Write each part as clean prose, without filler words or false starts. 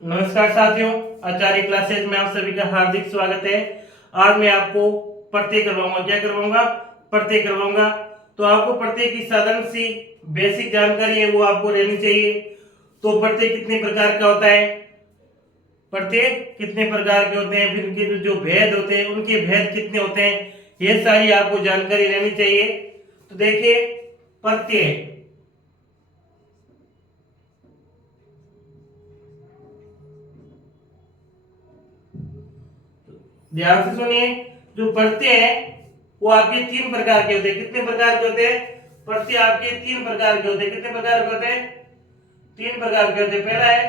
नमस्कार साथियों, आचार्य क्लासेज में आप सभी का हार्दिक स्वागत है। आज मैं आपको प्रत्यय करवाऊंगा। क्या करवाऊंगा? प्रत्यय करवाऊंगा। तो आपको प्रत्यय की साधारण सी बेसिक जानकारी है वो आपको रहनी चाहिए। तो प्रत्यय कितने प्रकार का होता है, प्रत्यय कितने प्रकार के होते हैं, फिर उनके जो भेद होते हैं उनके भेद कितने होते हैं, ये सारी आपको जानकारी रहनी चाहिए। तो देखिए, प्रत्यय, ध्यान से सुनिए। जो प्रत्यय है वो आपके तीन प्रकार के होते हैं। कितने प्रकार के होते हैं? प्रत्यय आपके तीन प्रकार के होते हैं। कितने प्रकार के होते हैं? तीन प्रकार के होते हैं। पहला है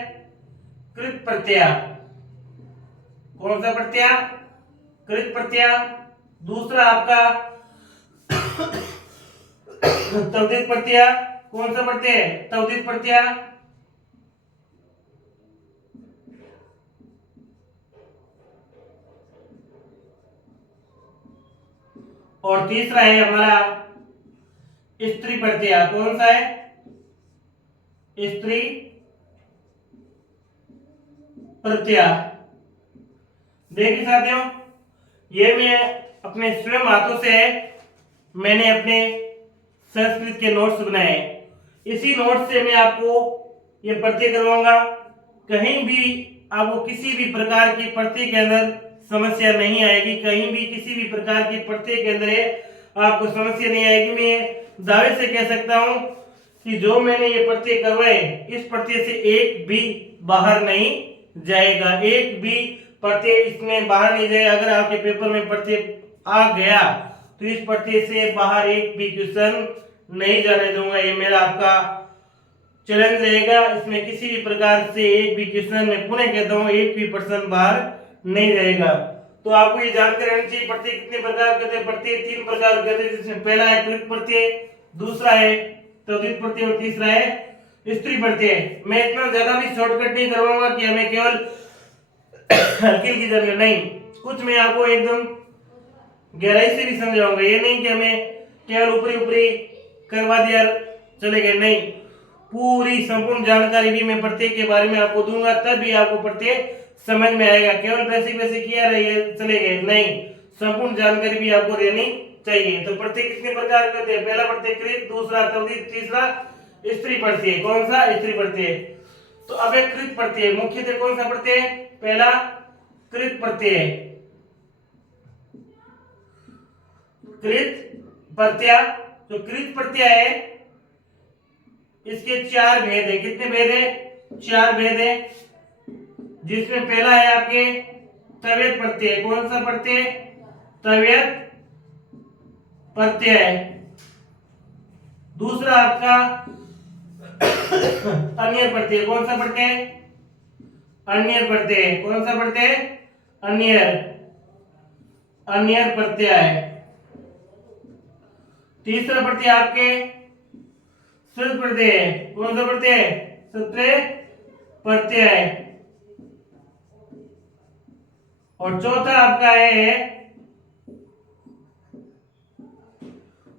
कृत प्रत्यय। कौन सा प्रत्यय? कृत प्रत्यय। दूसरा आपका तद्धित प्रत्यय। कौन सा प्रत्यय? तद्धित प्रत्यय। और तीसरा है हमारा स्त्री प्रत्यय। कौन सा है? स्त्री प्रत्यय। देखिए साथियों, ये मैं अपने स्वयं हाथों से मैंने अपने संस्कृत के नोट्स बनाए। इसी नोट से मैं आपको ये प्रत्यय करवाऊंगा। कहीं भी आपको किसी भी प्रकार की प्रत्यय के अंदर समस्या नहीं आएगी। कहीं भी किसी भी प्रकार की प्रत्यय के अंदर आपको समस्या नहीं आएगी। मैं दावे से कह सकता हूं कि जो मैंने ये प्रत्यय करवाए, इस प्रत्यय से एक भी बाहर नहीं जाएगा। एक भी प्रत्यय इसमें बाहर नहीं जाएगा। अगर आपके पेपर में प्रत्यय आ गया तो इस प्रत्यय से बाहर एक भी क्वेश्चन नहीं जाने दूंगा। ये मेरा आपका चैलेंज रहेगा। इसमें किसी भी प्रकार से एक भी क्वेश्चन, मैं पुनः कहता हूँ, एक भी प्रश्न बाहर नहीं रहेगा। तो आपको ये जानकारी रहनी चाहिए प्रत्यय कितने प्रकार के होते हैं। प्रत्यय तीन प्रकार के होते हैं, जिसमें पहला है कृत प्रत्यय, दूसरा है तद्धित प्रत्यय और तीसरा है स्त्री प्रत्यय। मैं इतना ज्यादा भी शॉर्टकट नहीं करवाऊंगा कि हमें केवल हल्की की जानकारी नहीं, कुछ मैं आपको एकदम गहराई से भी समझाऊंगा। ये नहीं कि हमें केवल ऊपरी ऊपरी करवा दिया चले गए, नहीं, पूरी संपूर्ण जानकारी भी मैं प्रत्येक के बारे में आपको दूंगा, तब भी आपको प्रत्येक समझ में आएगा। केवल बेसिक बेसिक किया रहिए चले गए, नहीं, संपूर्ण जानकारी भी आपको रहनी चाहिए। तो प्रत्येक कितने प्रकार के होते हैं? पहला प्रत्यय कृत, दूसरा तद्धित, तीसरा स्त्री प्रत्यय। कौन सा? स्त्री प्रत्यय। तो अब एक कृत प्रत्यय, मुख्यतः कौन सा प्रत्यय? पहला कृत प्रत्यय। कृत प्रत्यय, जो कृत प्रत्यय है इसके चार भेद है। कितने भेद है? चार भेद है। जिसमें पहला है आपके तव्यत प्रत्यय। कौन सा प्रत्यय? तव्यत प्रत्यय। दूसरा आपका अन्य प्रत्यय। कौन सा प्रत्यय? अन्य प्रत्यय। कौन सा प्रत्यय? अन्य अन्य प्रत्यय। तीसरा प्रत्यय आपके सत प्रत्यय। कौन सा प्रत्यय? सत प्रत्यय। और चौथा आपका है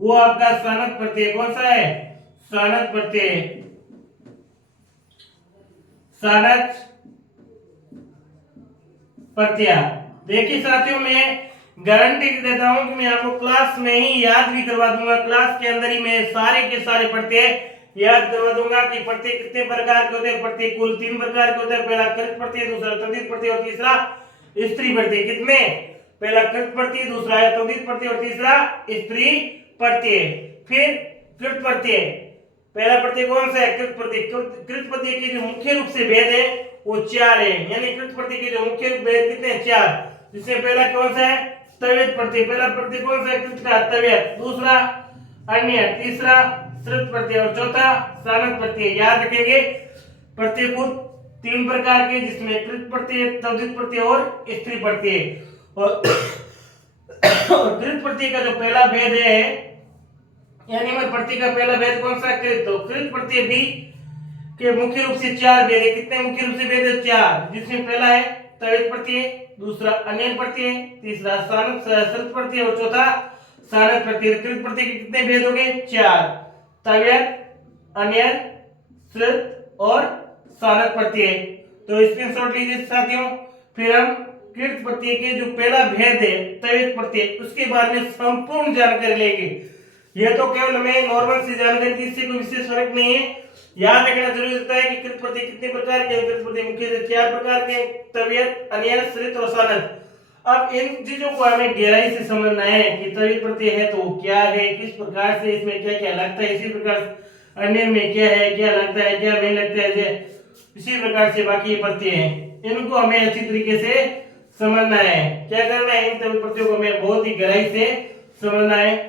वो आपका सानत प्रत्यय। कौन सा है? सानत प्रत्यय। सानत प्रत्यय। देखिए साथियों, मैं गारंटी देता हूं कि मैं आपको क्लास में ही याद भी करवा दूंगा। क्लास के अंदर ही मैं सारे के सारे प्रत्यय याद करवा दूंगा कि प्रत्यय कितने प्रकार के होते हैं। प्रत्यय कुल तीन प्रकार के होते हैं। पहला कृत प्रत्यय, दूसरा तद्धित प्रत्यय और तीसरा स्त्री प्रत्यय। कितने? पहला कृत प्रत्यय, दूसरा है तद्धित प्रत्यय और तीसरा स्त्री प्रत्यय। फिर कृत प्रत्यय, पहला प्रत्यय कौन सा है? कृत प्रत्यय। कृत प्रत्यय के जो मुख्य रूप से भेद है वो चार है। यानी कृत प्रत्यय के जो मुख्य रूप भेद कितने? चार। जिसमें पहला कौन सा है? तव्यत प्रत्यय। पहला प्रत्यय कौन सा है? कृत का तव्यत। दूसरा अन्य, तीसरा श्रुत प्रत्यय और चौथा सानत प्रत्यय। याद रखेंगे प्रत्यय को तीन प्रकार के, जिसमें कृत प्रत्यय, तद्धित प्रत्यय और स्त्री प्रत्यय। और कृत प्रत्यय का जो पहला भेद है, यानी मैं प्रत्यय का पहला भेद कौन सा? कृत। तो कृत प्रत्यय भी के मुख्य रूप से चार भेद है। कितने मुख्य रूप से भेद है? चार। जिसमें पहला है तव्यत प्रत्यय, दूसरा अन्य प्रत्यय, तीसरा सानत श्रुत प्रत्यय और चौथा सानत प्रत्यय। कृत प्रत्यय के कितने भेद हो गए? चार। तव्यत, अन्य, श्रुत और सानत प्रत्यय। तो स्क्रीनशॉट लीजिए साथियों। फिर हम कृत प्रत्यय के जो पहला भेद है तवित प्रत्यय, उसके बारे में संपूर्ण जानकारी लेंगे। यह तो केवल हमें नॉर्मल सी जानकारी थी, इससे कोई विशेष फर्क नहीं है। याद रखना जरूरी होता है कि कृत प्रत्यय कितने प्रकार के, कृत प्रत्यय मुख्य 4 प्रकार के, तवियत, अनियत, श्रित और सनद। अब इन चीजों को हमें गहराई से समझना है कि तवित प्रत्यय है तो क्या है, किस प्रकार से इसमें क्या क्या लगता है, इसी प्रकार अन्य में क्या है, क्या लगता है, क्या नहीं लगता है, इसी प्रकार से बाकी प्रत्यय हैं, इनको हमें अच्छी तरीके से समझना है। क्या करना है, इन तवित प्रत्ययों को हमें बहुत ही गहराई से समझना है।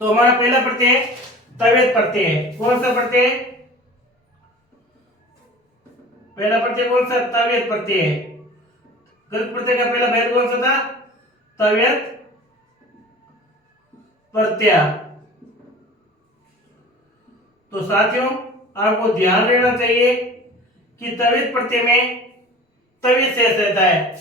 तो हमारा पहला प्रत्यय तवित प्रत्यय है। कौन सा प्रत्यय? पहला प्रत्यय कौन सा? तवित प्रत्यय है। कृत प्रत्यय का पहला भेद कौन सा था? तवित प्रत्यय। तो साथियों आपको ध्यान रखना चाहिए कि तवित प्रत्यय में तवित शेष रहता है।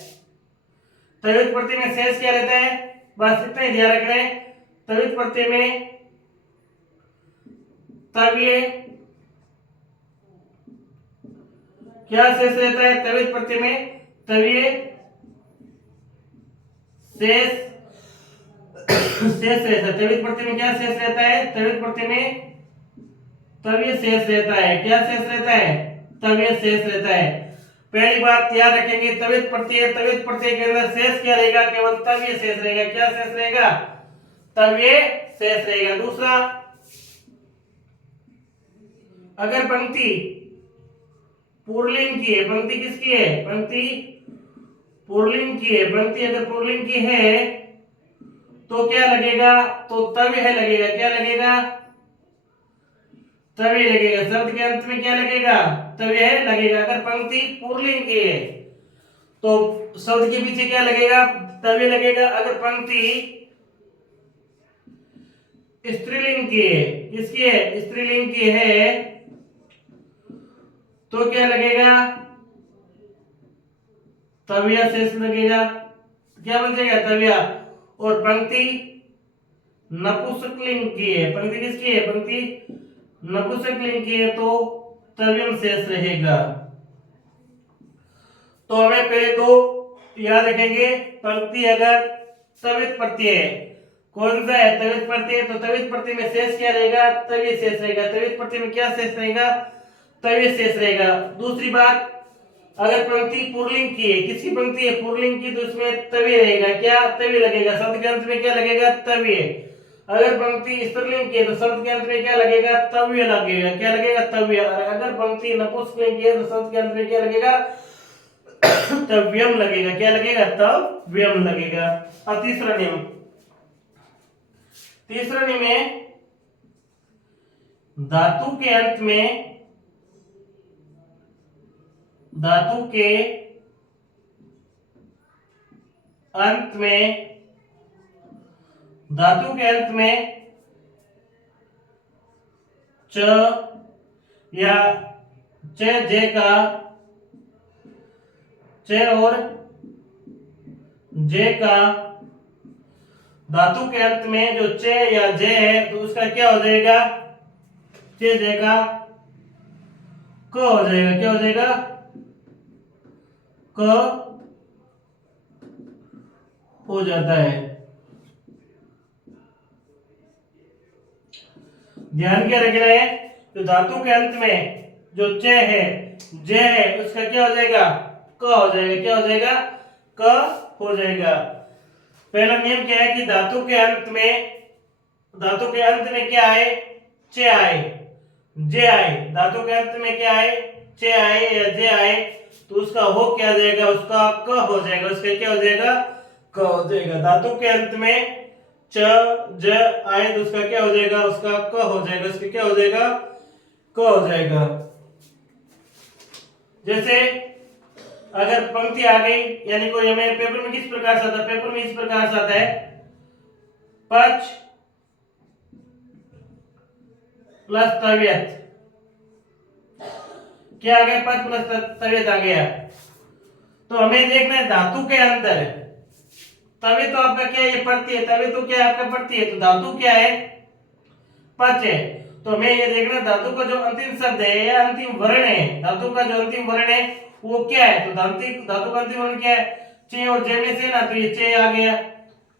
तवित प्रत्यय में शेष क्या रहता है? बस इतना ही ध्यान रखना है। तवित प्रत्यय में तव्य क्या शेष रहता है? तवित प्रत्यय में तव्य शेष शेष रहता है। तवित प्रत्यय में क्या शेष रहता है? तवित प्रत्यय में तव्य शेष रहता है। क्या शेष रहता है? तव्य शेष रहता है। पहली बात याद रखेंगे, तवित प्रत्यय के अंदर शेष क्या रहेगा? केवल तव्य शेष रहेगा। क्या शेष रहेगा? तव्य शेष रहेगा। दूसरा, अगर पंक्ति पुल्लिंग की है, पंक्ति किसकी है? पंक्ति पुल्लिंग की है। पंक्ति अगर पुल्लिंग की है तो क्या लगेगा? तो तव्य है लगेगा। क्या लगेगा? तव्य लगेगा। शब्द के अंत में क्या लगेगा? तव्य है लगेगा। अगर पंक्ति पुल्लिंग की है तो शब्द के पीछे क्या लगेगा? तव्य लगेगा। अगर पंक्ति स्त्रीलिंग की है, किसकी है? स्त्रीलिंग की है तो क्या लगेगा? तव्य शेष लगेगा। क्या बन जाएगा? तव्य। और पंक्ति नपुंसकलिंग की है, पंक्ति किसकी है? पंक्ति नपुंसकलिंग की है तो तव्यम शेष रहेगा। तो हमें पहले दो याद रखेंगे। पंक्ति अगर तवित प्रत्यय है, कौन सा है? तवित प्रत्यय। तो तवित प्रत्यय में शेष क्या रहेगा? तव्य शेष रहेगा। तवित प्रत्यय में क्या शेष रहेगा? तव्य शेष रहेगा। दूसरी बात, अगर पंक्ति पुल्लिंग की है, किसकी पंक्ति है? पुल्लिंग की, तो इसमें तव्य रहेगा। क्या? तव्य लगेगा। शब्द के अंत में क्या लगेगा? तव्य। अगर पंक्ति स्त्रीलिंग की है तो शब्द के अंत में क्या लगेगा? तव्य लगेगा। क्या लगेगा? तव्य। अगर पंक्ति नपुंसकलिंग की है तो शब्द के अंत में क्या लगेगा? तव्यम लगेगा। क्या लगेगा? तव्यम लगेगा। अब तीसरा नियम। तीसरा नियम है, धातु के अंत में धातु के अंत में धातु के अंत में च या च जे का च और जे का धातु के अंत में जो च या जे है तो उसका क्या हो जाएगा? च जे का क हो जाएगा। क्या हो जाएगा? क हो जाता है। ध्यान क्या रखना है? तो धातु के अंत में जो च है, ज है, उसका क्या हो जाएगा? क हो जाएगा। क्या हो जाएगा? क हो जाएगा। पहला नियम क्या है कि धातु के अंत में क्या आए? च आए, ज आए। धातु के अंत में क्या आए? च आए या ज आए तो उसका हो क्या हो जाएगा? उसका क हो जाएगा। उसका क्या हो जाएगा? क हो जाएगा। धातु के अंत में च ज आए तो उसका क्या हो जाएगा? उसका क हो जाएगा। उसका क्या हो जाएगा? क हो जाएगा। जैसे अगर पंक्ति आ गई, यानी कोई हमें पेपर में किस प्रकार से आता है? पेपर में इस प्रकार से आता है, पच प्लस तवियत। क्या आ गया? पच प्लस तवियत आ गया। तो हमें देखना है धातु के अंदर तवे तो आपका क्या है? ये प्रत्यय। तवे तो क्या है? आपका प्रत्यय। तो धातु क्या है? पच है। तो मैं ये देखना धातु का जो अंतिम शब्द है या अंतिम वर्ण है, धातु का जो अंतिम वर्ण है वो क्या है। तो धातु का अंतिम वर्ण क्या है, चे और जे में से ना, तो ये चे आ गया,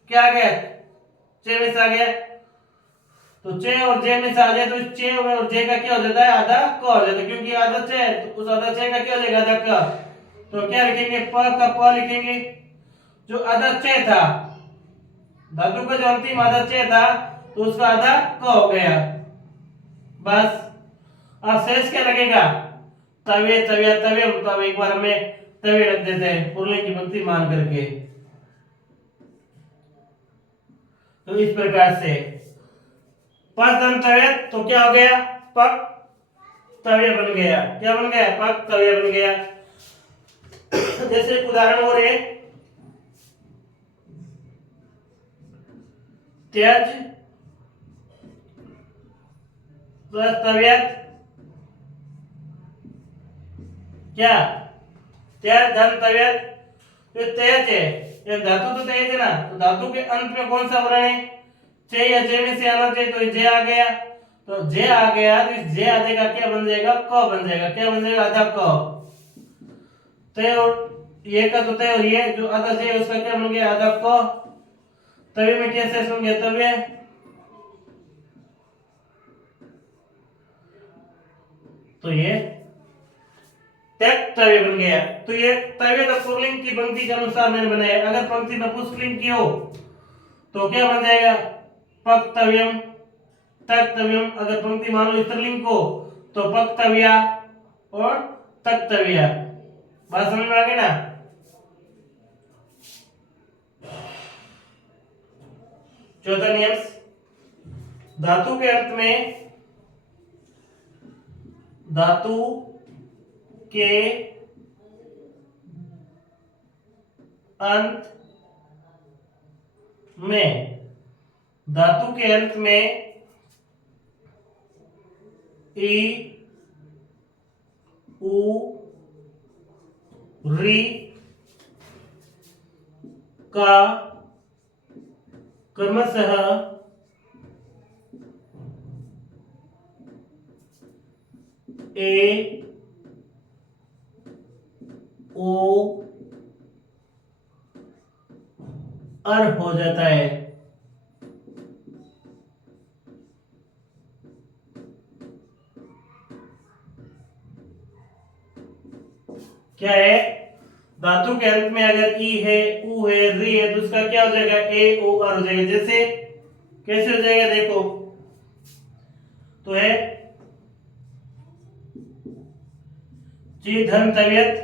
क्या आ गया, चे में से आ गया। तो चे और जे में से आ जाए तो इस चे और जे का क्या हो जाता है, आधा क हो जाता है, क्योंकि आधा चे है तो उस आधा चे का क्या हो जाएगा, आधा क। तो क्या लिखेंगे, प का प लिखेंगे। जो आधा चे था, धातु का जो अंतिम आधा चे था तो उसका आधा क हो गया। बस अब शेष क्या लगेगा, तवे तविया तवे। तो अब एक बार हमें तवे रख देते हैं पुल्लिंग की पंक्ति मान करके। तो इस प्रकार से पक दम तवे, तो क्या हो गया, पक तवे बन गया। क्या बन गया, पक तवे बन गया। जैसे उदाहरण हो रहे, त्यज प्लस तवियत, क्या, त्यज धन तवियत। तो तेज है, ये धातु तो तेज है ना, तो धातु के अंत में कौन सा वर्ण है, चे या जे में से आना चाहिए, तो जे आ गया। तो जे आ गया तो इस जे आधे का क्या बन जाएगा, क बन जाएगा। क्या बन जाएगा, आधा क। तय और ये का तो तय, और ये जो आधा जे है उसका क्या बन गया, आधा क। तवे में क्या शेष बन गया, तवे। तो ये त्यक्त तवे बन गया। तो ये तवे तो पुल्लिंग की पंक्ति के अनुसार मैंने बनाया। अगर पंक्ति नपुंसकलिंग की हो तो क्या बन जाएगा, पक्तव्यम तक्तव्यम। अगर पंक्ति मान लो स्त्रीलिंग को तो पक्तव्या और तक्तव्या। बात समझ में आ गई ना। चौथा नियम, धातु के अंत में, धातु के अंत में, धातु के अंत में ई उ री का क्रमशः ए ओ अर हो जाता है। क्या है, धातु के अंत में अगर ई है, उ है, री है, तो उसका क्या हो जाएगा, ए ओ अर हो जाएगा। जैसे कैसे हो जाएगा, देखो तो है ची धन तवियत।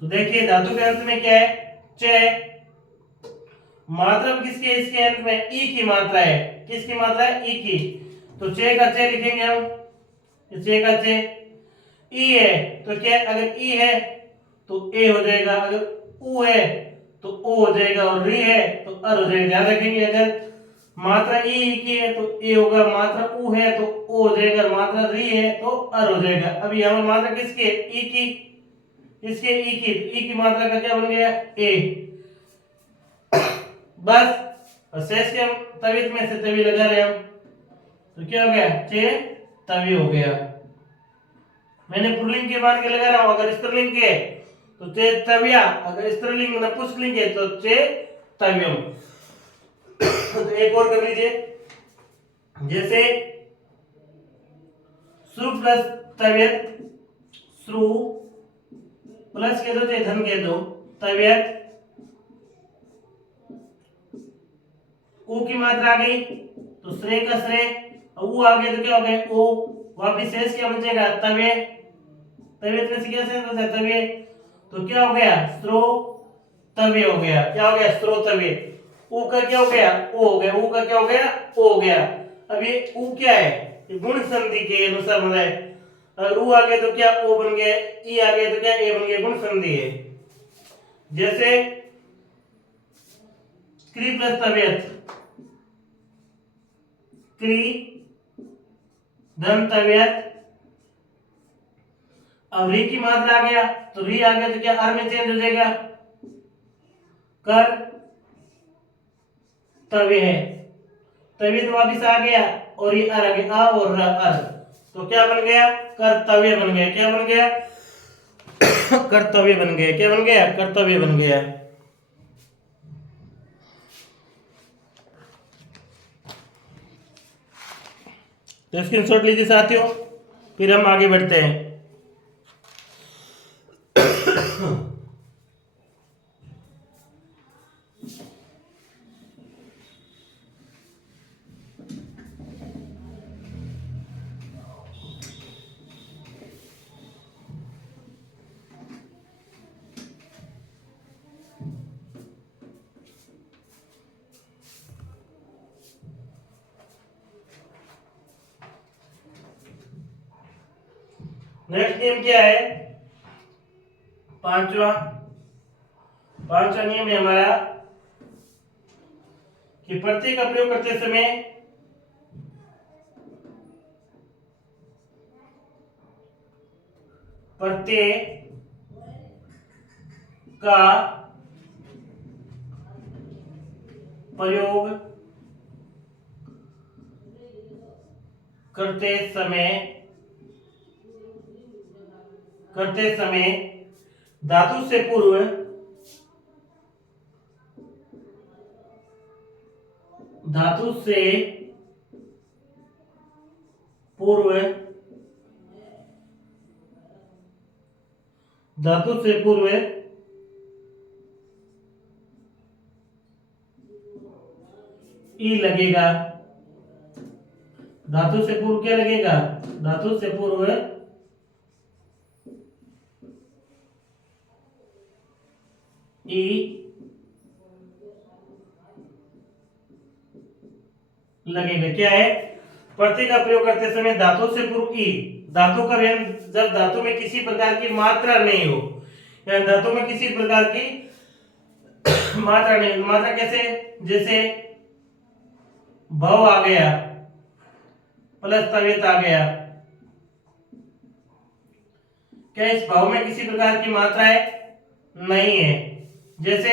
तो देखिए धातु के अंत में क्या है, च है। मात्रा किसके, इसके अंत में ई की मात्रा है। किसकी मात्रा है, ई की। तो चे का चे लिखेंगे हम, चे का चे। ई है तो क्या, अगर ई है तो ए हो जाएगा, अगर उ है तो ओ हो जाएगा, और री है तो अर हो जाएगा। ध्यान रखेंगे, अगर मात्रा ई की है तो ए होगा, मात्रा उ है तो ओ हो जाएगा, मात्रा री है तो अर हो जाएगा। अब यहाँ मात्रा किसकी है, ई की, इसके ई की, ई की मात्रा का क्या बन गया, ए। बस, और शेष के हम तवियत में से तवी लगा रहे हम, तो क्या हो गया, चे तवी हो गया। मैंने पुल्लिंग के मान के लगा रहा हूं, अगर स्त्रीलिंग के तो चे तव्या, अगर स्त्रीलिंग नपुंसकलिंग है तो चे तव्यम। तो एक और कर लीजिए, जैसे श्रु प्लस तव्यत, श्रु प्लस के दो चाहे धन के दो, तव्यत। उ की मात्रा आ गई तो श्रेय का श्रेय, उ आ गया तो क्या हो गया, ओ। वापिस शेष क्या बचेगा, तवे। तवियत में से क्या शेष बचा, तवे। तो क्या हो गया, स्रो तवे हो गया। क्या हो गया, स्रो तवे। उ का क्या हो गया, ओ हो गया। उ का क्या हो गया, ओ हो गया। अब ये उ क्या है, ये गुण संधि के अनुसार बना है। अगर उ आ गया तो क्या, ओ बन गया, ई आ गया तो क्या, ए बन गया, गुण संधि है। जैसे क्री प्लस तवियत, क्री धन तवियत। अब री की मात्रा आ गया तो री आ गया तो क्या, अर में चेंज हो जाएगा, कर तवे है, तवे तो वापिस आ गया और ये अर आ गया, आ और अर, तो क्या बन गया? कर्तव्य बन गया। क्या बन गया? कर्तव्य बन गया। क्या बन गया? कर्तव्य बन गया। तो स्क्रीनशॉट लीजिए साथियों, फिर हम आगे बढ़ते हैं। नेक्स्ट नियम क्या है? पांचवा नियम है हमारा कि प्रत्यय का प्रयोग करते समय प्रत्यय का प्रयोग करते समय धातु से पूर्व धातु से पूर्व ई लगेगा। धातु से पूर्व क्या लगेगा? धातु से पूर्व ई लगेगा। क्या है? प्रत्यय का प्रयोग करते समय धातु से पूर्व ई, धातु का व्यंजन जब धातु में किसी प्रकार की मात्रा नहीं हो, या धातु में किसी प्रकार की मात्रा नहीं, मात्रा कैसे? जैसे भव आ गया प्लस तवेत आ गया, क्या इस भाव में किसी प्रकार की मात्रा है? नहीं है। जैसे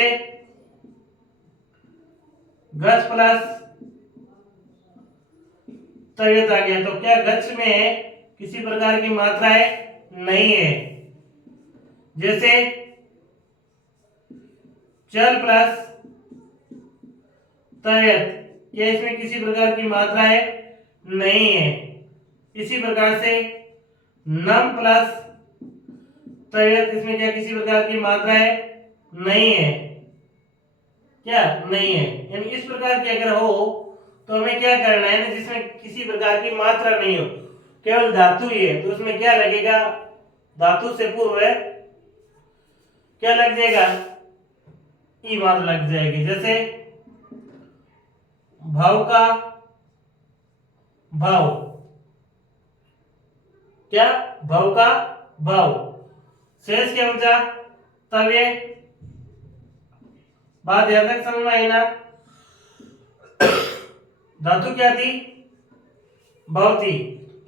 गच प्लस तवेत आ गया, तो क्या गच में किसी प्रकार की मात्रा है? नहीं है। जैसे चल प्लस तवेत, क्या इसमें किसी प्रकार की मात्रा है? नहीं है। इसी प्रकार से नम प्लस तवेत, इसमें क्या किसी प्रकार की मात्रा है? नहीं है। क्या? नहीं है। यानी इस प्रकार की अगर हो तो हमें क्या करना है ना, जिसमें किसी प्रकार की मात्रा नहीं हो, केवल धातु ही है, तो उसमें क्या लगेगा? धातु से पूर्व है क्या लग जाएगा? ई मात्रा लग जाएगी। जैसे भाव का भाव, क्या? भाव का भाव, शेष क्या बचा? तवे। बात ध्यान तक समझ में आई ना? धातु क्या थी? भाव थी।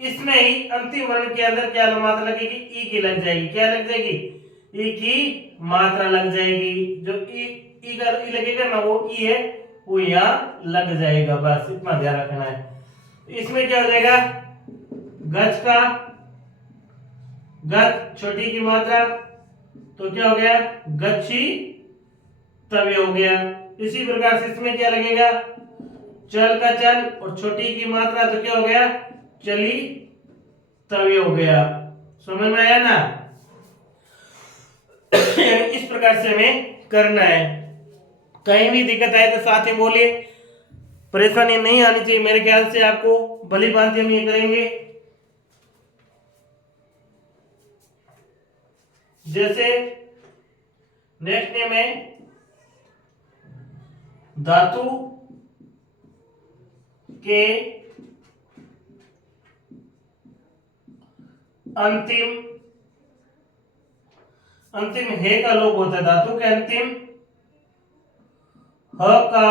इसमें ही अंतिम वर्ण के अंदर क्या मात्रा लगेगी? ई की लग जाएगी। क्या लग जाएगी? ई की मात्रा लग जाएगी। जो ई का ई लगेगा ना, वो ई है, वो यहाँ लग जाएगा। बस इतना ध्यान रखना है। इसमें क्या हो जाएगा? गज का गज, छोटी की मात्रा, तो क्या हो गया? गच्छी तवे हो गया। इसी प्रकार से इसमें क्या लगेगा? चल का चल और छोटी की मात्रा, तो क्या हो गया? चली तवे हो गया। समझ में आया ना? इस प्रकार से हमें करना है। कहीं भी दिक्कत आए तो साथ ही बोलिए, परेशानी नहीं आनी चाहिए। मेरे ख्याल से आपको भली भांति हम ये करेंगे। जैसे नेक्स्ट नेम है धातु के अंतिम हे का लोप होता है। धातु के अंतिम ह का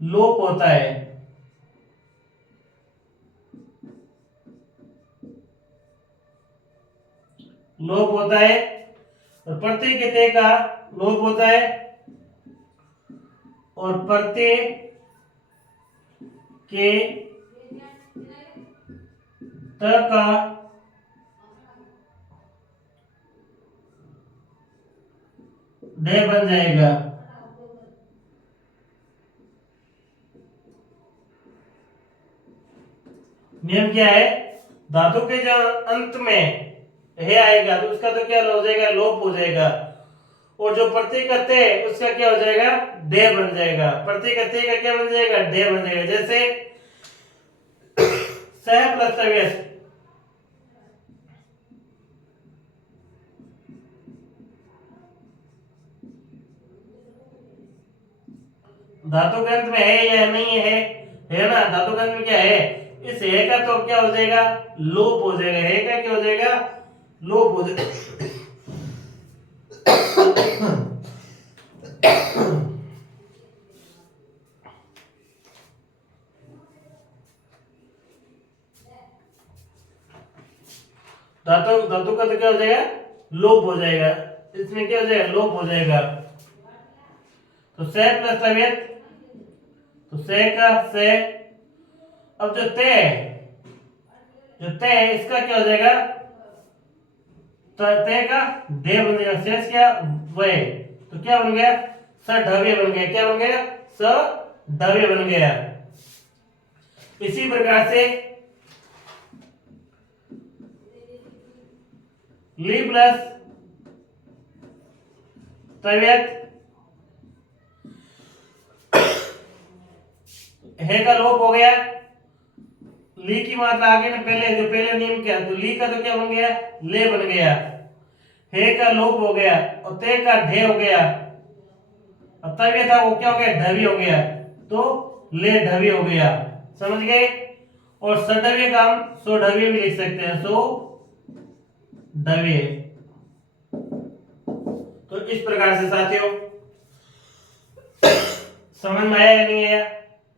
लोप होता है। लोप होता है। और प्रत्यय के ते का लोप होता है। और प्रत्यय के त का ढ बन जाएगा। नियम क्या है, धातु के जो अंत में है आएगा तो उसका तो क्या हो जाएगा, लोप हो जाएगा। और जो प्रत्यय का ते उसका क्या हो जाएगा, डे बन जाएगा। प्रत्यय का ते का क्या बन जाएगा, डे बन जाएगा। जैसे सह प्लस तव्यस, धातु ग्रंथ में है या नहीं है ना। धातु ग्रंथ में क्या है, इस है का तो क्या हो जाएगा, लोप हो जाएगा। है का क्या हो जाएगा, लोप हो जाएगा। धातु धातु का तो क्या हो जाएगा, लोप हो जाएगा। इसमें क्या हो जाएगा, लोप हो जाएगा। तो से प्लस तवियत, तो से का से। अब जो ते है, जो ते है इसका क्या हो जाएगा, ते का दे बन जाएगा। शेष क्या, वे। तो क्या बन गया, सढव्य बन गया। क्या बन गया, सढव्य बन गया। इसी प्रकार से ली प्लस तवियत, है का लोप हो गया। ली की मात्रा आगे ने पहले जो पहले नियम क्या, तो ली का तो क्या बन गया, ले बन गया। हे का लोप हो गया और ते का ढे हो गया। अब तवियत था वो क्या हो गया, ढवी हो गया। तो ले ढवी हो गया। समझ गए। और सढव्य का हम सोढव्य भी लिख सकते हैं, सो ढव्य। तो इस प्रकार से साथियों समझ में आया या नहीं आया।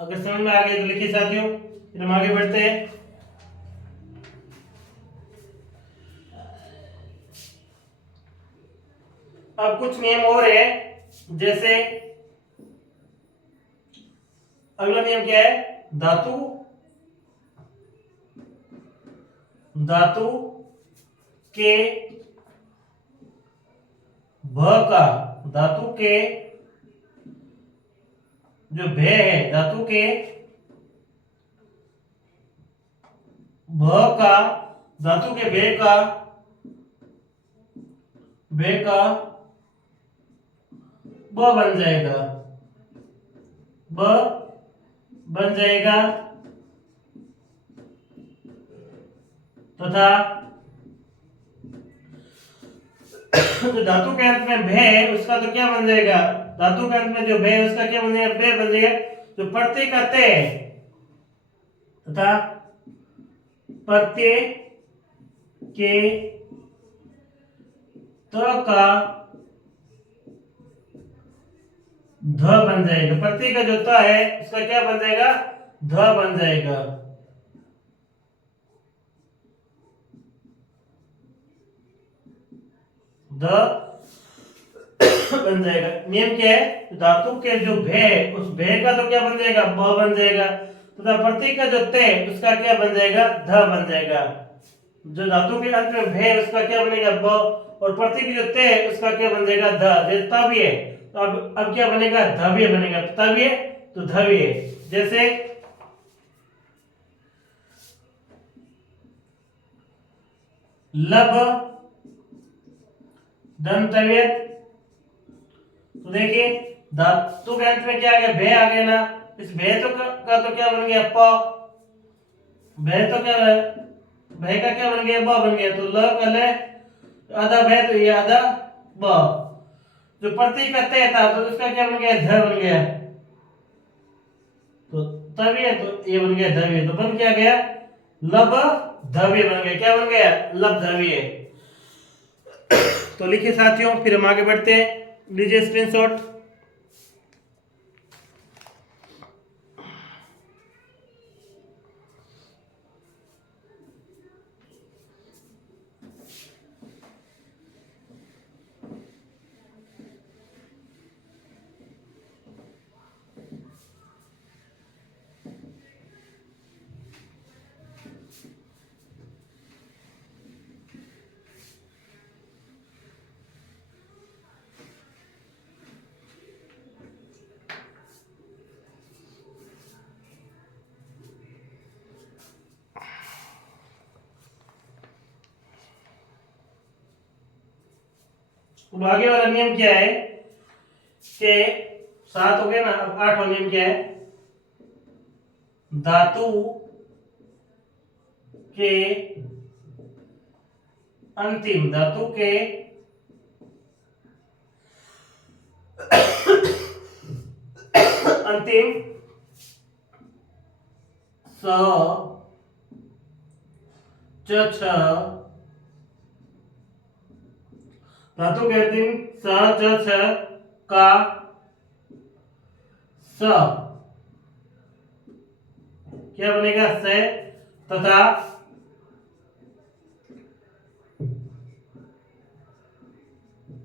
अगर समझ में आ गया तो लिखिए साथियों, फिर हम आगे बढ़ते हैं। अब कुछ नियम और है। जैसे अगला नियम क्या है, धातु धातु के भ का, धातु के जो भे है, धातु के भ का, धातु के भे का ब बन जाएगा, ब बन जाएगा। तथा जो धातु के अंत में भे है उसका तो क्या बन जाएगा, धातु के अंत में जो भे है उसका क्या बन जाएगा, बे बन जाएगा। जो प्रत्यय का ते तथा प्रत्यय के त का ध बन जाएगा। प्रत्यय का जो त है उसका क्या बन जाएगा, ध बन जाएगा। ध बन जाएगा। नियम क्या है, धातु के जो भे है उस भे का तो क्या बन जाएगा, ब बन जाएगा। तथा प्रत्यय का जो ते उसका क्या बन जाएगा, ध बन जाएगा। जो धातु के अंत में भे है उसका क्या बनेगा, ब। और प्रत्यय की जो ते है उसका क्या बन जाएगा, ध। जैसे तव्य, तो अब क्या बनेगा, धव्य बनेगा। तव्य तो धव्य। जैसे लब दंतव्यत, तो देखिए धातु के अंत में क्या आ गया, भे आ गया ना। इस भे तो का तो क्या बन गया, प। भे तो क्या है, भे का क्या बन गया, ब बन गया। तो ल का ले, आधा भे तो ये आधा ब। जो प्रत्यय का ते था तो उसका क्या बन गया, ध बन गया। तो तव्य तो ये बन गया धव्य। तो बन क्या गया, लब धव्य बन गया। क्या बन गया, लब धव्य। तो लिखिए साथियों, फिर हम आगे बढ़ते हैं। लीजिए स्क्रीनशॉट। अब आगे वाला नियम क्या है कि 7 हो गया ना। अब 8वां नियम क्या है, धातु के अंतिम, धातु के अंतिम स च छ, धातु के अंतिम स च छ का स क्या बनेगा, से तथा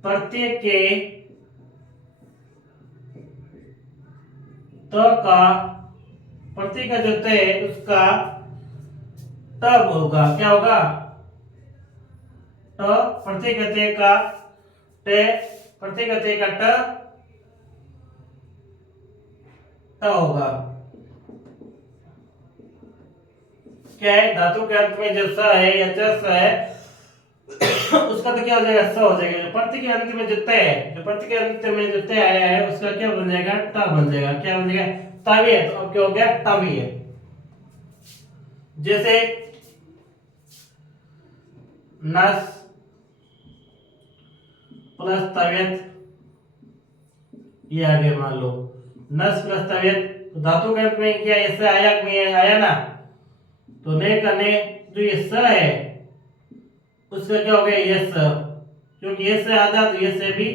प्रत्येक के त का, प्रत्येक का जो त है उसका तब होगा, क्या होगा, ट, प्रत्येक का त का ट, प्रत्येक का त का ट होगा। क्या है, धातु के अंत में जो स है या च स है उसका तो क्या हो जाएगा, स हो जाएगा। जो प्रति के अंत में जो त है, जो प्रति के अंत में जो त आया है उसका क्या बन जाएगा, ट बन जाएगा। क्या बन जाएगा, तवीय। तो अब क्या हो गया, तवीय। जैसे नस प्लस तवियत, ये आ गया, मान लो नस प्लस तवियत। तो धातु के अंत में क्या ऐसे आया कि नहीं आया ना, तो ने का ने जो ये स है उसका क्या हो गया, ये स, क्योंकि ये से आधा तो ये से भी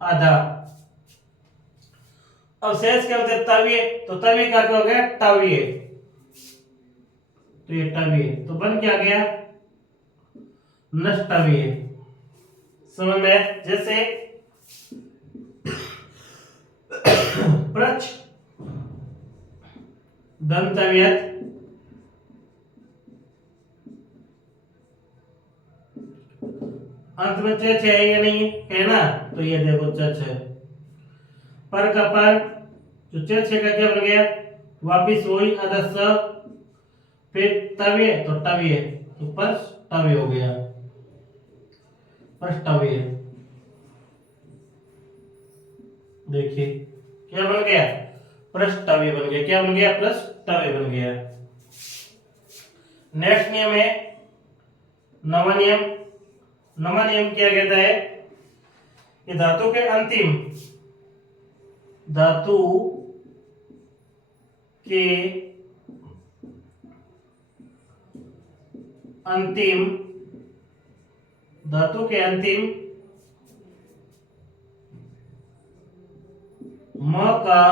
आधा। अब शेष क्या होता है, तवीय। तो तवीय का क्या हो गया, तवीय। तो ये तवीय तो बन क्या गया, नष्टवीय। समझ में, जैसे प्रच दंतवियत, अंत में च है या नहीं है ना, तो ये देखो च है। पर का पर, जो च का क्या बन गया, वापिस वही आधा स, फिर तवीय तो तवीय, तो प्रष्टवीय हो गया, प्रष्टवीय। देखिए क्या बन गया, प्रष्टवीय बन गया। क्या बन गया, प्रष्टवीय बन गया। नेक्स्ट नियम है नवा नियम। नवा नियम क्या कहता है कि धातु के अंतिम, धातु के अंतिम, धातु के अंतिम म का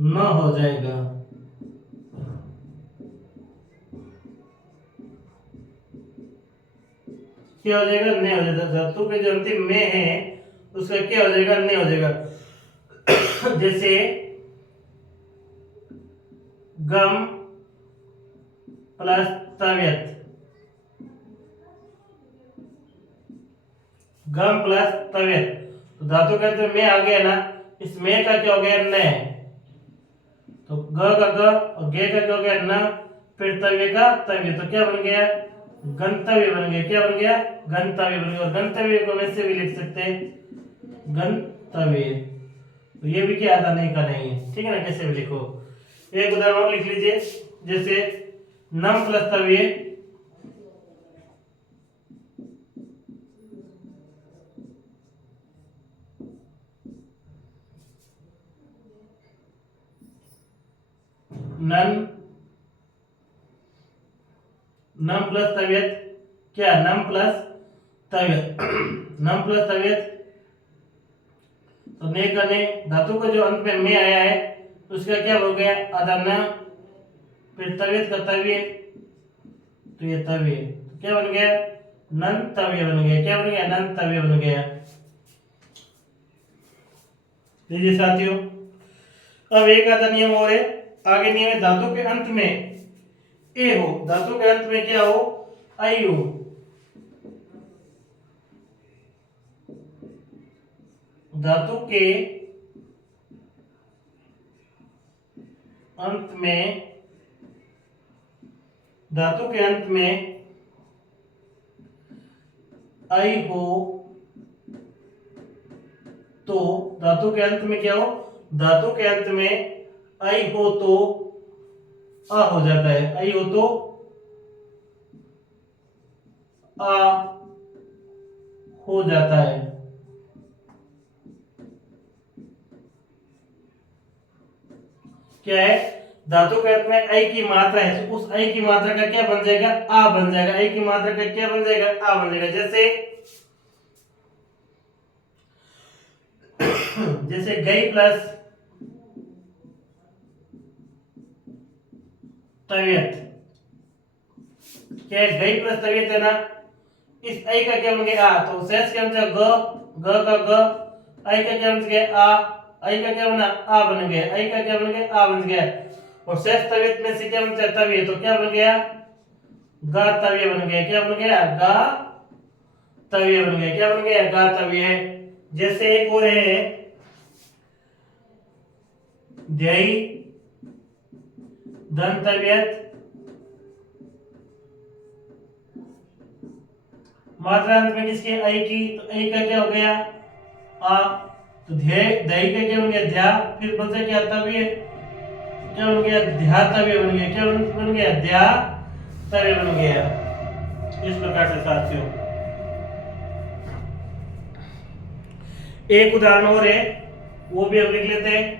न हो जाएगा। क्या हो जाएगा, न हो जाएगा। धातु के जो अंतिम में है उसका क्या हो जाएगा, न हो जाएगा। जैसे गम प्लस तवियत, गम प्लस तवियत, तो धातु के अंत में आ गया ना, इस में का क्या हो गया, न, तो ग का ग और गे का क्या हो गया, न, फिर तव्य का तव्य, तो क्या बन गया, गंतव्य बन गया। क्या बन गया, गंतव्य बन गया। और गंतव्य को वैसे भी लिख सकते हैं, गंतव्य। तो ये भी क्या आता नहीं का नहीं है, ठीक है ना, कैसे भी लिखो। एक उदाहरण और लिख लीजिए, जैसे नम प्लस तव्य, नन, नम प्लस तवियत, क्या, नम प्लस तवियत, नम प्लस तवियत, तो ने का ने, धातु का जो अंत में आया है उसका क्या हो गया, आधा न, फिर तवियत का तव्य, तो ये तव्य, तो क्या बन गया, नन तव्य बन गया। क्या बन गया, नन तव्य बन गया। लीजिए साथियों, अब एक आधा नियम और है। आगे नियम है, धातु के अंत में ए हो, धातु के अंत में क्या हो, आई हो। धातु के अंत में, धातु के अंत में आई हो तो धातु के अंत में क्या हो, धातु के अंत में आई हो तो आ हो जाता है, आई हो तो आ हो जाता है। क्या है, धातु के अंत में आई की मात्रा है तो उस आई की मात्रा का क्या बन जाएगा, आ बन जाएगा। आई की मात्रा का क्या बन जाएगा, आ बन जाएगा। जैसे जैसे गई प्लस तबीयत, क्या है, गई प्लस तबीयत है ना, इस आई का क्या बन गया, आ, तो शेष क्या बचा, ग का ग, आई का क्या बन गया, आ, आई का क्या बना, आ बन गया, आई का क्या बन गया, आ बन गया। और शेष तबीयत में से क्या बचा, तबीयत, तो क्या बन गया, गा तबीय बन गया। क्या बन गया, गा तबीय बन गया। क्या बन गया, गा तबीय। जैसे एक और है ध्यायी धन तबीयत, मात्रा अंत में किसके, आई की, तो आई का क्या हो गया, आ, तो ध्यय दही का क्या बन गया, ध्या, फिर बचा क्या, तव्य, क्या बन गया, ध्या तव्य बन गया। क्या बन गया, ध्या तव्य बन गया। इस प्रकार से साथियों एक उदाहरण और है, वो भी हम लिख लेते हैं।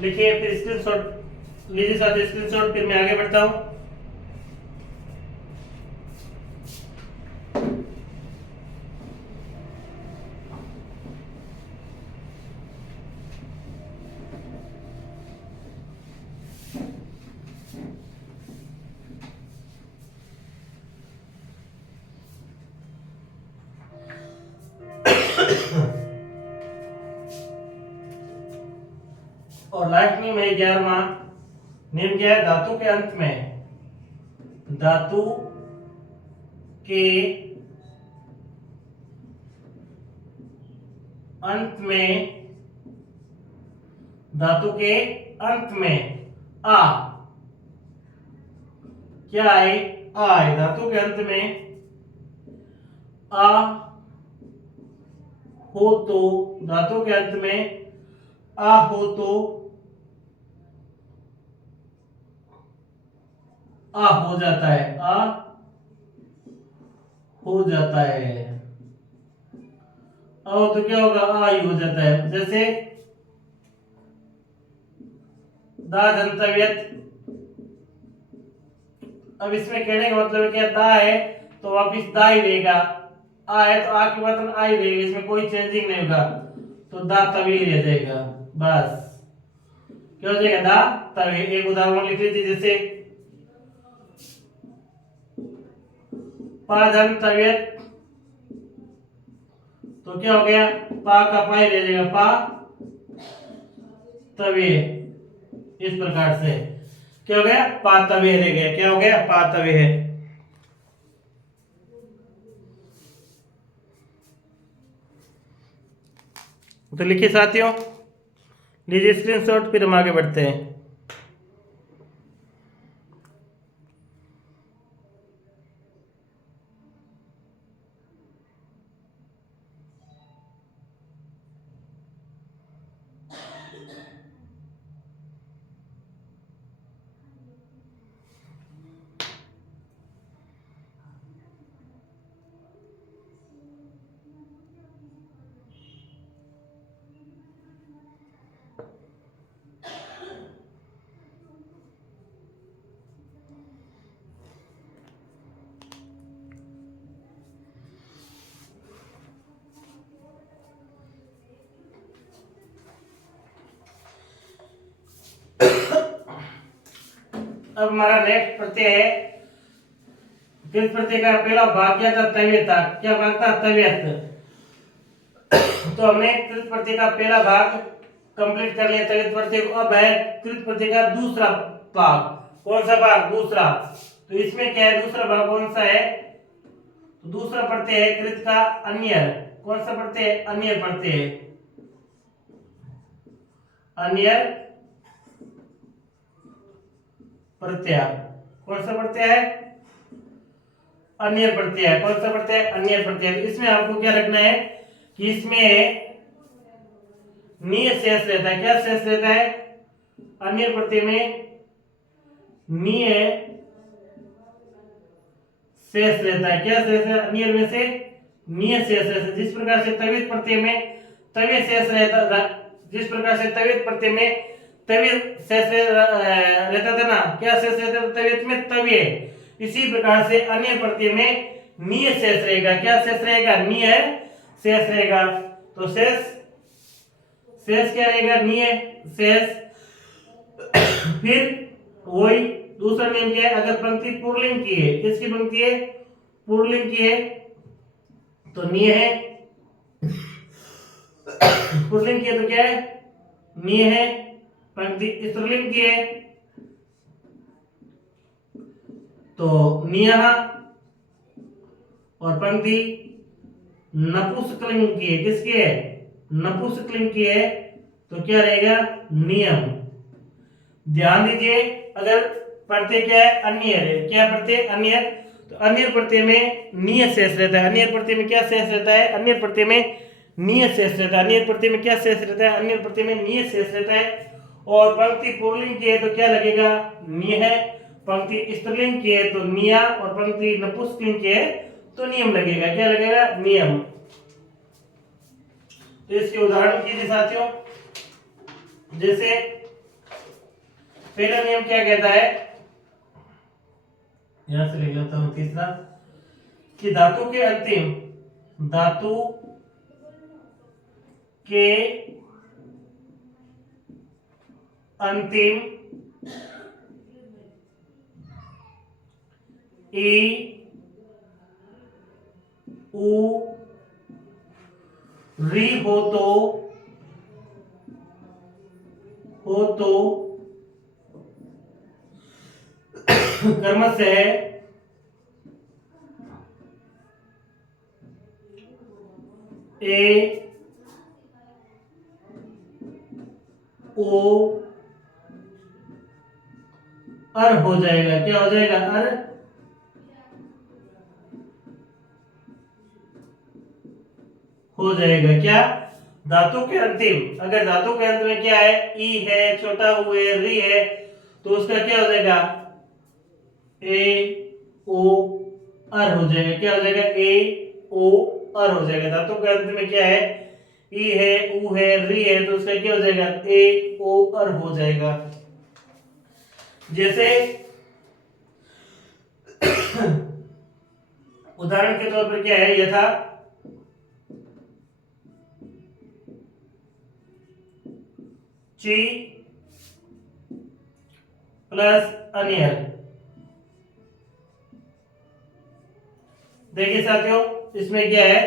लिखिए, फिर स्क्रीनशॉट लीजिए साथियों, स्क्रीनशॉट, फिर मैं आगे बढ़ता हूं। और लास्ट नियम है 11वां नियम, क्या है, धातु के अंत में, धातु के अंत में, धातु के अंत में आ, क्या है, आ है, धातु के अंत में आ हो तो, धातु के अंत में आ हो तो आ हो जाता है, आ हो जाता है। आ तो क्या होगा, आ ही हो जाता है। जैसे दा दंतव्यत, अब इसमें कहने का मतलब क्या, दा है तो वापिस दा ही रहेगा, आ है तो आ के बाद आ ही रहेगा, इसमें कोई चेंजिंग नहीं होगा, तो दा तभी रह जाएगा। बस क्या हो जाएगा, दा तभी। एक उदाहरण लिख लीजिए, जैसे पा धन तबियत, तो क्या हो गया, पा का पा ही रह जाएगा, पा तवे। इस प्रकार से क्या हो गया, पा तवे रह गया। क्या हो गया, पा तवे है। तो लिखिए साथियों, लीजिए स्क्रीनशॉट, फिर हम आगे बढ़ते हैं। अब हमारा नेक्स्ट प्रत्यय है, किस प्रत्यय का पहला भाग क्या था, तव्यत था। क्या भाग था, तव्यत। तो हमने कृत प्रत्यय का पहला भाग कंप्लीट कर लिया, तव्यत प्रत्यय को। अब है कृत प्रत्यय का दूसरा भाग। कौन सा भाग, दूसरा। तो इसमें क्या है, दूसरा भाग कौन सा है, तो दूसरा प्रत्यय है कृत का अन्य। कौन सा प्रत्यय है, अन्य प्रत्यय है, अन्य प्रत्यय। कौन सा प्रत्यय है, अन्य प्रत्यय। कौन सा प्रत्यय? अन्य प्रत्यय। तो इसमें आपको क्या रखना है कि इसमें निय शेष रहता है। क्या शेष रहता है? अन्य प्रत्यय में निय शेष रहता है। क्या शेष है? अन्य में से निय शेष रहता है। जिस प्रकार से तवित प्रत्यय में तव्य शेष रहता, जिस प्रकार से तवित प्रत्यय में तव्य शेष रहता था ना, क्या शेष रहता था तवित में? तव्य। इसी प्रकार से अन्य प्रत्यय में निय शेष रहेगा। क्या शेष रहेगा? निय शेष रहेगा। तो शेष शेष क्या रहेगा? निय शेष। फिर वही दूसरा नियम क्या है? अगर पंक्ति पुल्लिंग की है, किसकी पंक्ति है? पुल्लिंग की है, तो निय है। पुल्लिंग की है तो क्या है? निय है। पंक्ति स्त्रीलिंग की है तो नियः, और पंक्ति नपुंसकलिंग की है, किसकी है? नपुंसकलिंग की है, तो क्या रहेगा? नियम। ध्यान दीजिए, अगर प्रत्यय क्या है? अन्य है। क्या प्रत्यय? अन्य। तो अन्य प्रत्यय में निय शेष रहता है। अन्य प्रत्यय में क्या शेष रहता है? अन्य प्रत्यय में निय शेष रहता है। अन्य प्रत्यय में क्या शेष रहता है? अन्य प्रत्यय में निय शेष रहता है। और पंक्ति पुल्लिंग की है तो क्या लगेगा? निय है। पंक्ति स्त्रीलिंग की है तो निया, और पंक्ति नपुंसकलिंग की है तो नियम लगेगा। क्या लगेगा? नियम। तो इसके उदाहरण कीजिए साथियों। जैसे पहला नियम क्या कहता है? यहां से लिख लेता हूं तीसरा, कि धातु के अंतिम ई उ री हो तो कर्मश है ए ओ अर हो जाएगा। क्या हो जाएगा? अर हो जाएगा। क्या? धातु के अंतिम, अगर धातु के अंत में क्या है? ई है, छोटा ऊ है, री है, तो उसका क्या हो जाएगा? ए ओ अर हो जाएगा। क्या हो जाएगा? ए ओ अर हो जाएगा। धातु के अंत में क्या है? ई है, ऊ है, री है, तो उसका क्या हो जाएगा? ए ओ अर हो जाएगा। जैसे उदाहरण के तौर पर क्या है? यथा ची प्लस अनियर। देखिए साथियों, इसमें क्या है?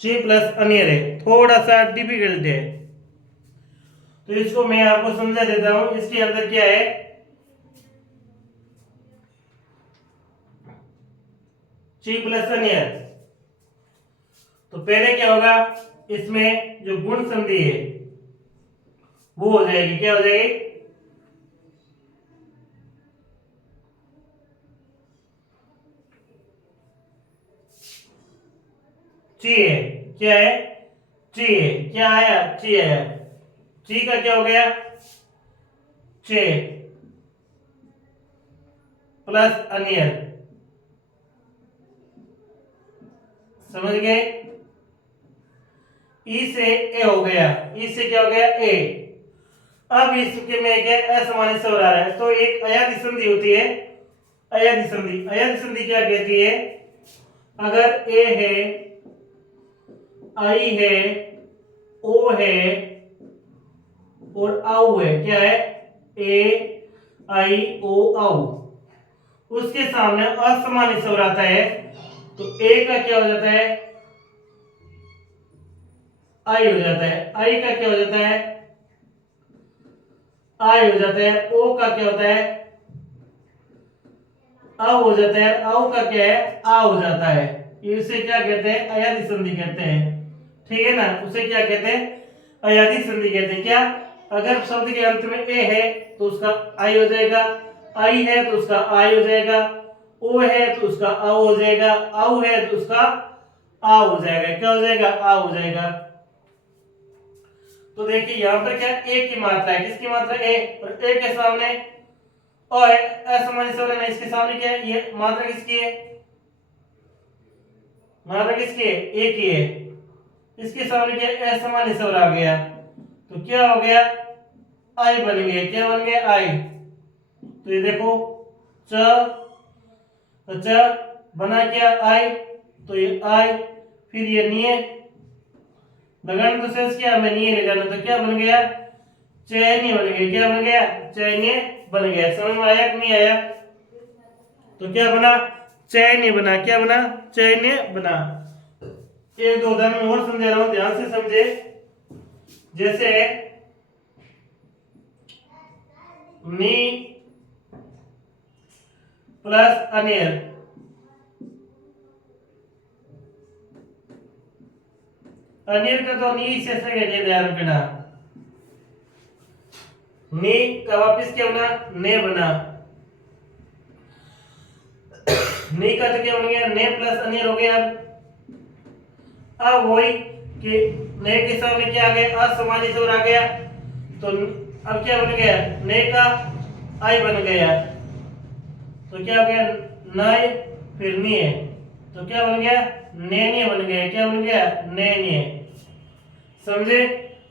ची प्लस अनियर है, थोड़ा सा डिफिकल्ट है, तो इसको मैं आपको समझा देता हूं। इसके अंदर क्या है? ची प्लस अनियर। तो पहले क्या होगा? इसमें जो गुण संधि है वो हो जाएगी। क्या हो जाएगी? ची है। क्या है? ची है। क्या आया? ची आया। ची का क्या हो गया? चे प्लस अनियर। समझ गए? ई से ए हो गया। ई से क्या हो गया? ए। अब इसके में क्या असमानी स्वर आ रहा है, तो एक अयादि संधि होती है। अयादि संधि, अयादि संधि क्या कहती है? अगर ए है, आई है, ओ है और आउ है, क्या है? ए आई ओ आउ, उसके सामने असमानी स्वर आता है, तो ए का क्या हो जाता है? आई हो जाता है। आई का क्या हो जाता है? आई हो जाता है। ओ का क्या होता है? अ हो जाता है। औ का क्या है? आ हो जाता है। इसे क्या कहते हैं? अयादि संधि कहते हैं। ठीक है ना? उसे क्या कहते हैं? अयादि संधि कहते हैं। क्या? अगर शब्द के अंत में ए है तो उसका आई हो जाएगा, आई है तो उसका आई हो जाएगा, ओ है तो उसका आ हो जाएगा, आउ है तो उसका आ हो जाएगा। क्या हो जाएगा? आ हो जाएगा। तो देखिए यहाँ पर क्या ए की मात्रा है, किसकी मात्रा? ए, और ए के सामने ओ है, असामान्य स्वर है, इसके सामने क्या है? ये मात्रा किसकी है? मात्रा किसकी है? ए की है। इसके सामने क्या असामान्य स्वर आ गया, तो क्या हो गया? आई बन गया। क्या बन गया? आई। तो ये देखो च, तो च बना क्या? आई। तो ये आई, फिर ये निये लगाना, तो शेष क्या? हमें निये ले जाना, तो क्या बन गया? चयनीय बन गया। क्या बन गया? चयनीय बन गया। समझ में आया कि नहीं आया? तो क्या बना? चयनीय बना। क्या बना? चयनीय बना। एक दो उदाहरण और समझा रहा हूं, ध्यान से समझे। जैसे नी प्लस अनिल, अनिल का तो नी से सके ध्यान रखना। नी का वापिस क्या बना? ने बना। नी का तो क्या बन गया? ने प्लस अनिल हो गया। अब वही कि ने के सामने क्या आ गया? असमानी स्वर आ गया, तो अब क्या बन गया? ने का आई बन गया, तो क्या हो गया? नय, फिर निये, तो क्या बन गया? नैनीय बन गया। क्या बन गया? नैनीय। समझे?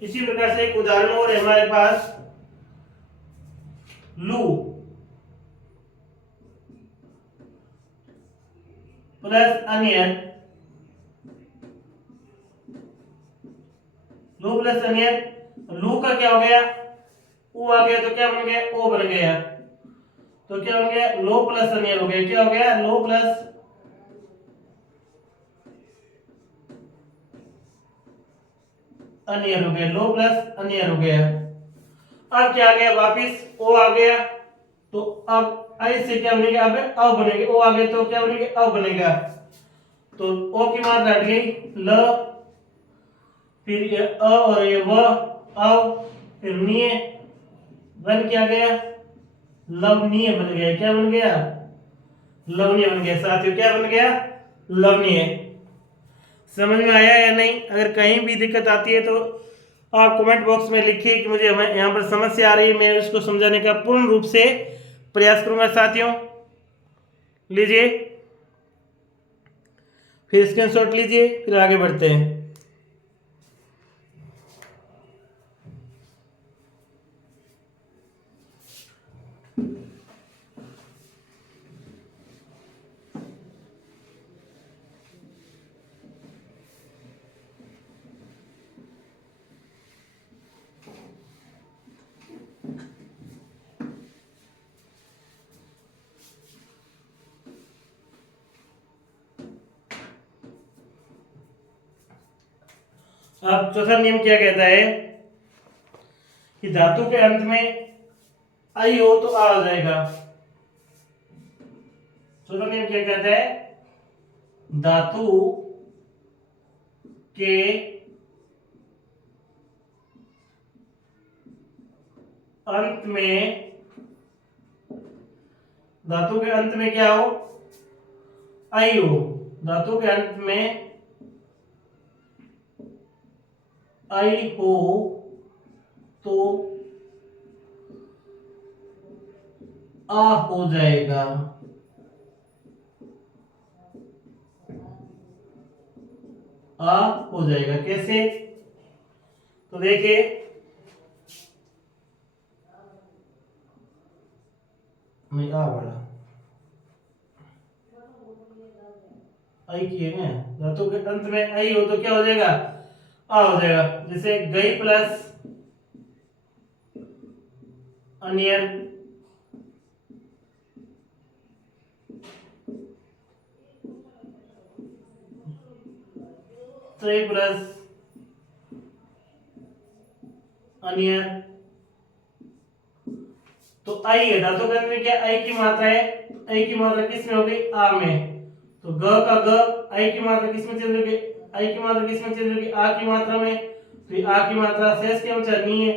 इसी प्रकार से एक उदाहरण और है हमारे पास, लू प्लस अनियन, लू प्लस अनियन, लू का क्या हो गया? ऊ आ गया, तो क्या बन गया? ओ बन गया, तो क्या बन गया? लो प्लस अनियर हो गया। क्या हो गया? लो प्लस अनियर हो गया। लो प्लस अनियर हो गया। अब क्या आ गया? वापिस ओ आ गया, तो अब आई से क्या बनेगा? अब अव बनेगा। ओ आ गया तो क्या बनेगा? अव बनेगा। तो ओ की मात्रा हट गई, ल, फिर ये अ और ये व, अव, फिर निये, बन क्या गया? लवनीय बन गया। क्या बन गया? लवनीय बन गया। साथियों क्या बन गया? लवनीय। समझ में आया या नहीं? अगर कहीं भी दिक्कत आती है तो आप कमेंट बॉक्स में लिखिए कि मुझे यहाँ पर समस्या आ रही है, मैं उसको समझाने का पूर्ण रूप से प्रयास करूंगा। साथियों लीजिए, फिर स्क्रीनशॉट लीजिए, फिर आगे बढ़ते हैं। अब चौथा नियम क्या कहता है कि धातु के अंत में आई हो तो आ जाएगा। चौथा नियम क्या कहता है? धातु के अंत में, धातु के अंत में क्या हो? आई हो। धातु के अंत में आई हो तो आ हो जाएगा। आ हो जाएगा। कैसे? तो देखिए, मैं आ बड़ा आई की है ना, धातु के अंत में आई हो तो क्या हो जाएगा? आ हो जाएगा। जैसे गई प्लस अनियर, त्रे प्लस अनियर, तो आई है। धातु के अंत में क्या? आई की मात्रा है, तो आई की मात्रा किस में हो गई? आ में। तो ग का ग, आई की मात्रा किस में चेंज होगी? आई की मात्रा किस में चेंज होगी? आ की मात्रा में। तो ये आ की मात्रा शेष के अनुसार नहीं है,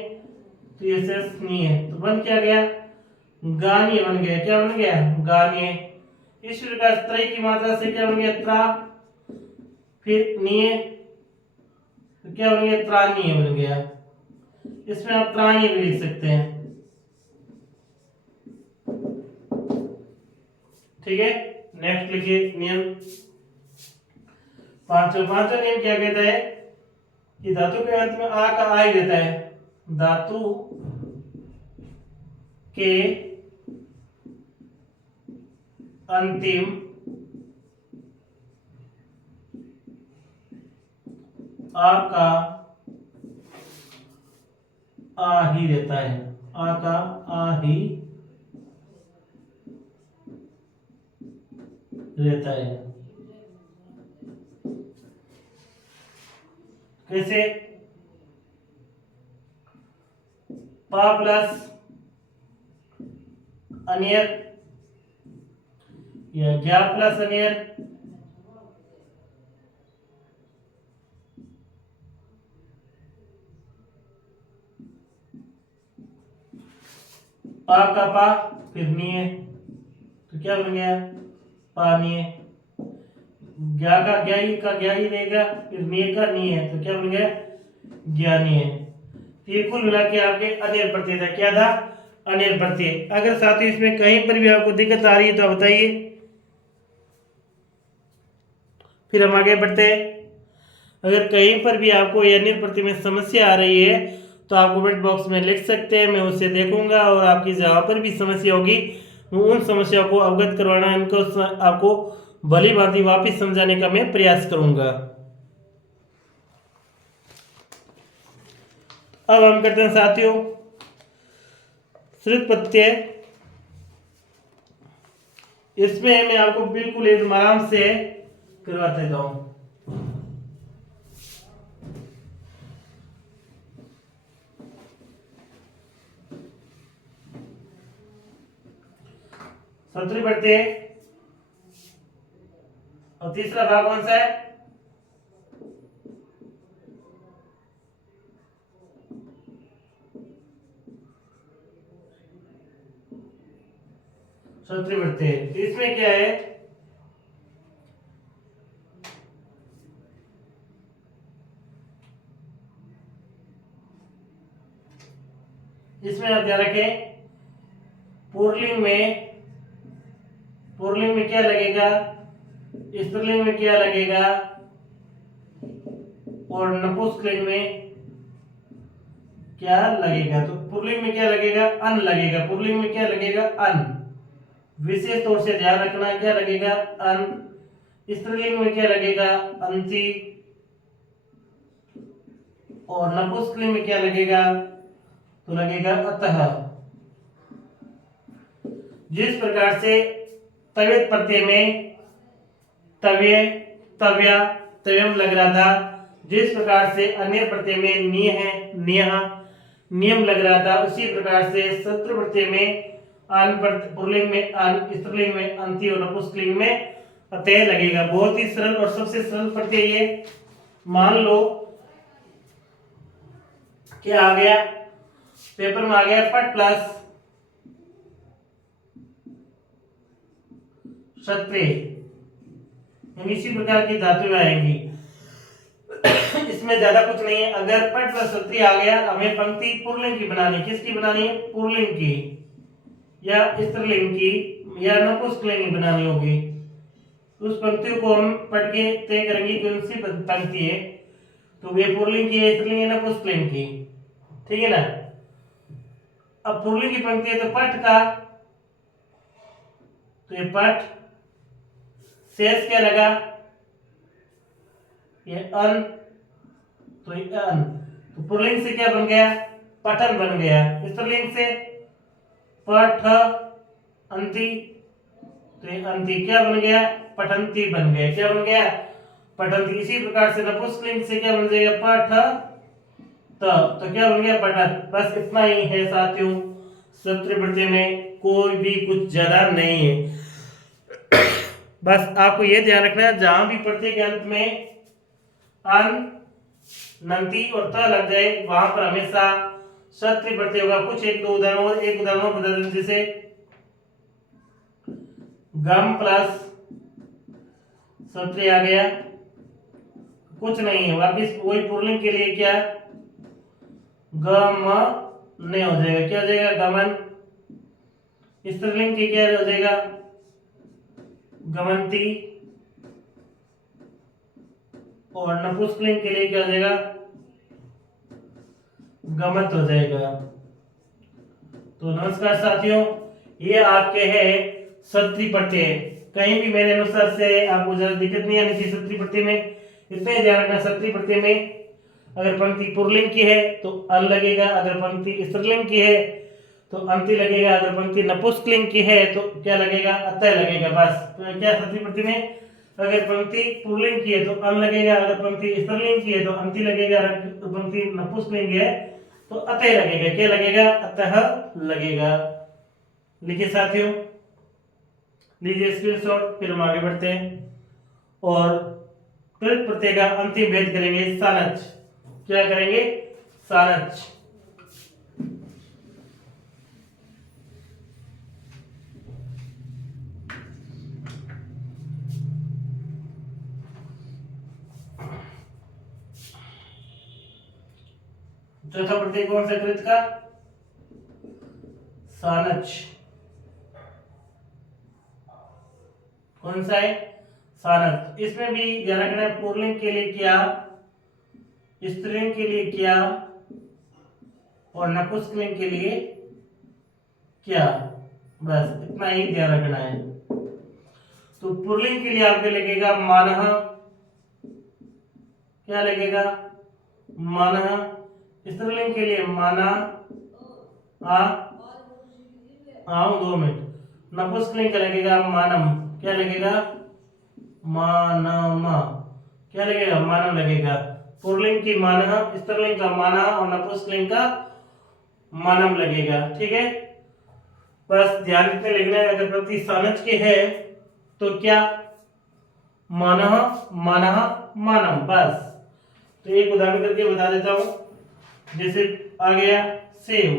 तो ये शेष नहीं है, तो बन क्या गया? गानीय बन गया। क्या बन गया? गानीय। इस प्रकार त्रय की मात्रा से क्या बन गया त्रा, फिर निये, तो क्या बन गया त्राणीय बन गया। इसमें आप त्राणीय भी लिख सकते हैं। ठीक है, नेक्स्ट लिखिए नियम पांचवा नियम क्या कहता है कि धातु के अंत में आ का आ ही रहता है। धातु के अंतिम आ का आ ही रहता है। आ का आ ही रहता है। कैसे? पा प्लस अनियर या ज्ञा प्लस अनियर, पा का पा फिर निये, तो क्या बन गया पानीय। ज्ञा का ज्ञाई का ज्ञाई रहेगा, फिर निये का निये, तो क्या बन गया ज्ञानीय। तो ये कुल मिला के आपके अनियर प्रत्यय था। क्या था? अनियर प्रत्यय। अगर साथियों इसमें कहीं पर भी आपको दिक्कत आ रही है तो आप बताइए, फिर हम आगे बढ़ते हैं। अगर कहीं पर भी आपको अनियर प्रत्यय में समस्या आ रही है तो आप कमेंट बॉक्स में लिख सकते हैं, मैं उसे देखूंगा और आपकी जहाँ पर भी समस्या होगी उन समस्याओं को अवगत करवाना, इनको आपको भली भांति वापिस समझाने का मैं प्रयास करूंगा। अब हम करते हैं साथियों श्रुत प्रत्यय। इसमें मैं आपको बिल्कुल एकदम आराम से करवाता जाऊं। शत्रु प्रत्यय और तीसरा भाग कौन सा है? शत्रु प्रत्यय। इसमें क्या है? इसमें आप ध्यान रखें, पुल्लिंग में क्या लगेगा, स्त्रीलिंग में क्या लगेगा और नपुंसकलिंग में क्या लगेगा। तो पुल्लिंग में क्या लगेगा? अन लगेगा। पुल्लिंग में क्या लगेगा? अन। विशेष तौर से ध्यान रखना, क्या लगेगा? अन। स्त्रीलिंग में क्या लगेगा? अंति। और नपुंसकलिंग में क्या लगेगा? तो लगेगा अतः। जिस प्रकार से तव्यत प्रत्यय में तव्य, तव्या, तव्यम लग रहा था, जिस प्रकार से अन्य प्रत्यय में निय है, नियः, नियम लग रहा था, उसी प्रकार से शत्रु प्रत्यय में अन, पुल्लिंग में अन, स्त्रीलिंग में अंति और नपुंसकलिंग में अतः लगेगा। बहुत ही सरल और सबसे सरल प्रत्यय ये। मान लो क्या आ गया पेपर में, आ गया पट प्लस क्षत्रिय, इसी प्रकार की धातुएं आएंगी। इसमें ज्यादा कुछ नहीं है। अगर पट प्लस क्षत्रिय आ गया, हमें पंक्ति पुल्लिंग की बनानी। किसकी बनानी है? पुल्लिंग की या स्त्रीलिंग की या नपुंसकलिंग की बनानी होगी। उस पंक्ति को हम पढ़ के तय करेंगे कौन सी पंक्ति है, तो वे पुल्लिंग की है, स्त्रीलिंग है, नपुंसकलिंग की। ठीक है ना? अब पुल्लिंग की पंक्ति है तो पट का, तो ये पट, शेष क्या लगा? ये अन, तो ये अन। तो पुल्लिंग से क्या बन गया? पठन बन गया। स्त्रीलिंग से पठ अंति, तो ये अंति क्या बन गया? पठंती बन गया। क्या बन गया? पठंती। इसी प्रकार से नपुंसकलिंग से क्या बन जाएगा? पठ तो क्या बन गया? पठत। बस इतना ही है साथियों। शत्रु प्रत्यय में कोई भी कुछ ज्यादा नहीं है। बस आपको यह ध्यान रखना है, जहां भी प्रत्यय के अंत में अन, नंती और त लग जाए वहां पर हमेशा शत्रु प्रत्यय होगा। कुछ एक दो उदाहरण, एक उदाहरण बता दें, जैसे गम प्लस सत्री आ गया, कुछ नहीं है, वापिस वही पुल्लिंग के लिए क्या गम नहीं हो जाएगा, क्या हो जाएगा गमन। स्त्रीलिंग के क्या हो जाएगा गमनती, और नपुंसकलिंग के लिए क्या हो जाएगा गमत हो जाएगा। तो नमस्कार साथियों, ये आपके हैं सत्री प्रत्यय। कहीं भी मेरे अनुसार से आपको ज्यादा दिक्कत नहीं आनी चाहिए सत्री प्रत्यय में। इतने ध्यान रखना, सत्री प्रत्यय में अगर पंक्ति पुल्लिंग की है तो अन लगेगा, अगर पंक्ति स्त्रीलिंग की है तो अंति लगेगा, अगर पंक्ति नपुंसकलिंग की है तो क्या लगेगा अतः लगेगा। बस तो क्या सत्री प्रत्यय में अगर पंक्ति पुल्लिंग की है तो अन लगेगा, अगर पंक्ति स्त्रीलिंग की है तो अंति लगेगा, अगर पंक्ति नपुंसकलिंग है तो अतः लगेगा, क्या लगेगा अतः लगेगा। लिखिए साथियों, लीजिए स्क्रीनशॉट, फिर हम आगे बढ़ते हैं और कृत प्रत्यय का अंतिम भेद करेंगे सानच। क्या करेंगे सानच। चौथा प्रत्यय कौन सा कृत का सानच, कौन सा है सानच। इसमें भी ध्यान रखना है पुल्लिंग के लिए क्या, स्त्रीलिंग के लिए क्या और नपुंसकलिंग के लिए क्या, बस इतना ही ध्यान रखना है। तो पुल्लिंग के लिए आपको लगेगा मानः, क्या लगेगा मानः। स्त्रीलिंग के लिए माना आओ 2 मिनट। नपुंसकलिंग का लगेगा मानम, क्या लगेगा मानम, क्या लगेगा मानव लगेगा। पुल्लिंग की मानः, स्त्रीलिंग का माना और नपुंसकलिंग का मानम लगेगा। ठीक है, बस ध्यान इतने लिखना है। अगर प्रति सानच के है तो क्या मानः मानः मानम, बस। तो एक उदाहरण करके बता देता हूं, जैसे आ गया सेव,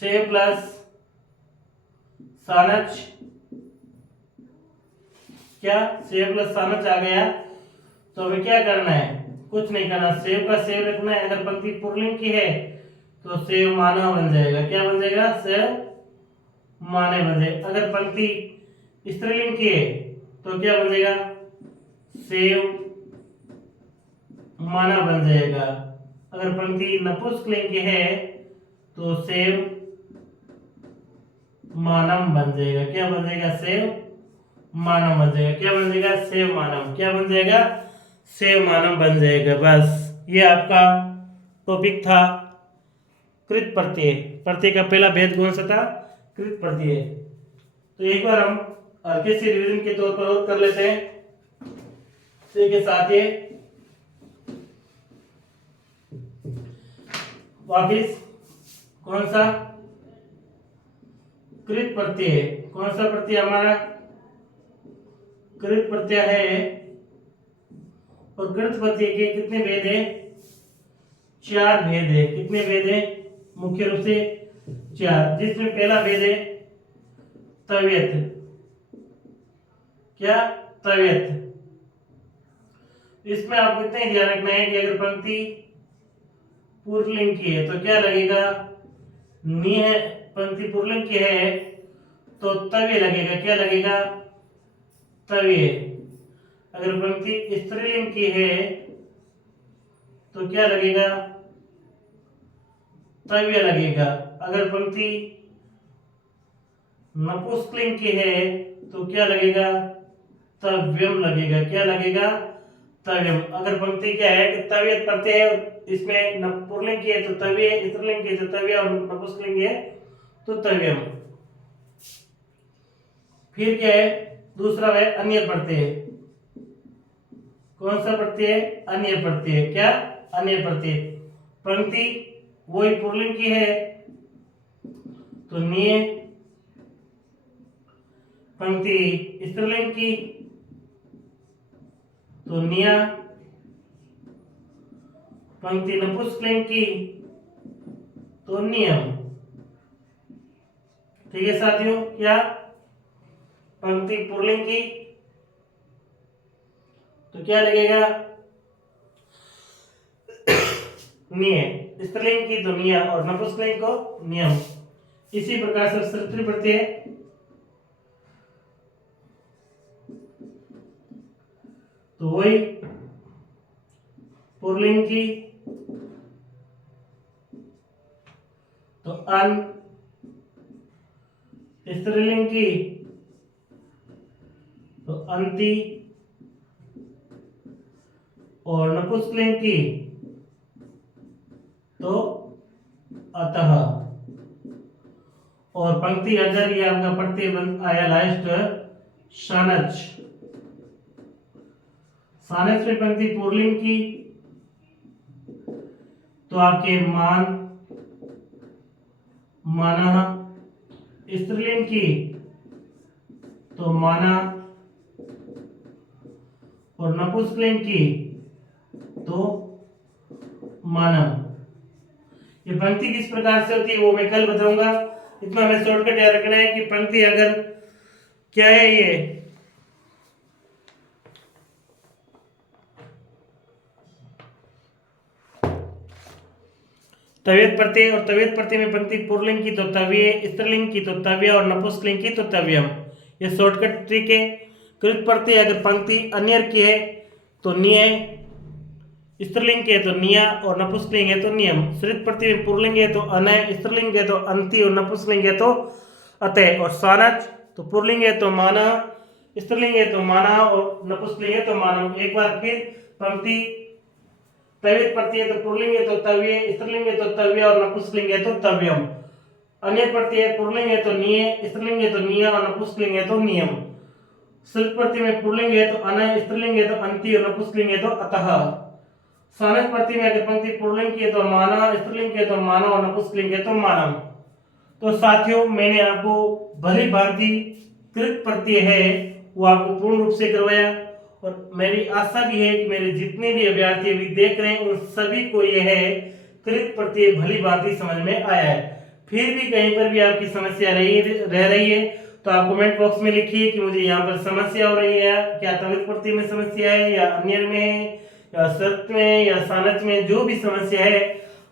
सेव प्लस सानच, क्या सेव प्लस सानच आ गया। तो हमें क्या करना है, कुछ नहीं करना, सेव का सेव रखना है। अगर पंक्ति पुल्लिंग की है तो सेव मानव बन जाएगा, क्या बन जाएगा सेव माने बन जाएगा। अगर पंक्ति स्त्रीलिंग की है तो क्या बन जाएगा सेव माना बन जाएगा। अगर पंक्ति नपुंसकलिंग की है तो सेव मानम बन जाएगा, क्या बन जाएगा सेव मानव बन जाएगा, क्या बन जाएगा सेव मानव, क्या बन जाएगा सेव मानव बन जाएगा। बस ये आपका टॉपिक था कृत प्रत्यय। प्रत्यय का पहला भेद कौन सा था कृत प्रत्यय। तो एक बार हम हल्के से रिवीजन के तौर पर और कर लेते हैं। के साथ ये वापिस कौन सा कृत प्रत्यय है, कौन सा प्रत्यय हमारा कृत प्रत्यय है। और कृत प्रत्यय के कितने भेद है 4 भेद है। कितने भेद है मुख्य रूप से 4, जिसमें पहला भेद है तव्यत, क्या तव्यत। इसमें आपको इतना ही ध्यान रखना है कि अगर पंक्ति पुल्लिंग की है तो क्या लगेगा नी है, पंक्ति पुल्लिंग की है तो तव्य लगेगा, क्या लगेगा तव्य। अगर पंक्ति स्त्रीलिंग की है तो क्या लगेगा तव्य लगेगा। अगर पंक्ति नपुंसकलिंग की है तो क्या लगेगा तव्यम लगेगा, क्या लगेगा तव्यम। अगर पंक्ति क्या है कि तव्य प्रत्यय है, इसमें पुल्लिंग की है तो तव्य, स्त्रीलिंग की है तो तव्य और नपुंसकलिंग है तो तव्यम। फिर क्या है दूसरा है अन्य प्रत्यय। कौन सा प्रत्यय अन्य प्रत्यय, क्या अन्य प्रत्यय। पंक्ति वही पुल्लिंग की है तो निये, पंक्ति स्त्रीलिंग की तो निया, पंक्ति नपुंसकलिंग की तो नियम। ठीक है साथियों, क्या पंक्ति पुल्लिंग की तो क्या लगेगा निय, स्त्रीलिंग की तो निया और नपुंसकलिंग को नियम। इसी प्रकार से सृजन प्रत्यय तो वही पुल्लिंग की तो अन, स्त्रीलिंग की तो अंति और नपुंसकलिंग की तो अतः। और पंक्ति अगर ये आपका प्रत्यय बन आया लास्ट शानच, सानच में पंक्ति पुल्लिंग की तो आपके मान, माना, स्त्रीलिंग की तो माना और नपुंसकलिंग की तो मानव। ये पंक्ति किस प्रकार से होती है वो मैं कल बताऊंगा। इतना हमें शॉर्टकट याद रखना है कि पंक्ति अगर क्या है, ये तव्यत प्रत्यय और तव्यत प्रत्यय में पंक्ति पुल्लिंग की तो तव्य, स्त्रीलिंग की तो तव्य और नपुंसकलिंग की तो तव्यम। ये शॉर्टकट ट्रिक है। कृत प्रत्यय अगर पंक्ति अन्यर की है तो निय, स्त्रीलिंग के तो निया और नपुंसकलिंग है तो नियम। सृत प्रत्यय में पुल्लिंग है तो अनय, स्त्रीलिंग है तो अंति और नपुंसकलिंग है तो अतः। और सानच तो पुल्लिंग है तो माना, स्त्रीलिंग है तो माना और नपुंसकलिंग है तो मानव। एक बार फिर पंक्ति तव्यत प्रत्यय है तो पुल्लिंग है तो तव्य, स्त्रीलिंग है तो तव्य और नपुंसकलिंग है तो तव्यम। अन्य प्रत्यय पुल्लिंग है तो निय, स्त्रीलिंग है तो निया और नपुंसकलिंग है तो नियम। सृत प्रत्यय में पुल्लिंग है तो अनय, स्त्रीलिंग है तो अंति और नपुंसकलिंग है तो अतः। सानच प्रत्यय में अगर पंक्ति पुल्लिंग की है तो माना, स्त्रीलिंग की है तो माना और नपुंसकलिंग है तो मानव। तो साथियों मैंने आपको भली भांति कृत प्रत्यय है वो आपको पूर्ण रूप से करवाया और मेरी आशा भी है कि मेरे जितने भी अभ्यर्थी अभी देख रहे हैं उन सभी को यह है कृत प्रत्यय भली भांति समझ में आया है। फिर भी कहीं पर भी आपकी समस्या रह रही है तो आप कमेंट बॉक्स में लिखिए कि मुझे यहाँ पर समस्या हो रही है, क्या तव्यत प्रत्यय में समस्या है या अन्य में है या सृत में या सानच में, जो भी समस्या है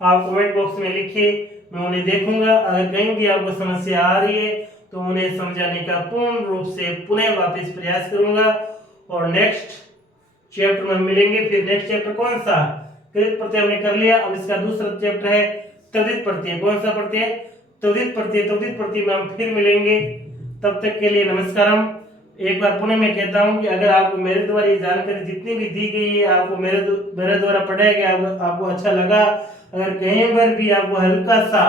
आप कमेंट बॉक्स में लिखिए, मैं उन्हें देखूंगा। अगर कहीं भी आपको समस्या आ रही है तो उन्हें समझाने का पूर्ण रूप से पुनः वापस प्रयास करूंगा और नेक्स्ट चैप्टर में मिलेंगे। फिर नेक्स्ट चैप्टर कौन सा, कृत प्रत्यय हमने कर लिया, अब इसका दूसरा चैप्टर है तद्धित प्रत्यय। कौन सा प्रत्यय, तद्धित प्रत्यय। तद्धित प्रत्यय में हम फिर मिलेंगे, तब तक के लिए नमस्कारम। एक बार पुनः मैं कहता हूं कि अगर आपको मेरे द्वारा ये जानकारी जितनी भी दी गई है आपको मेरे द्वारा पढ़ाया गया आपको अच्छा लगा, अगर कहीं पर भी आपको हल्का सा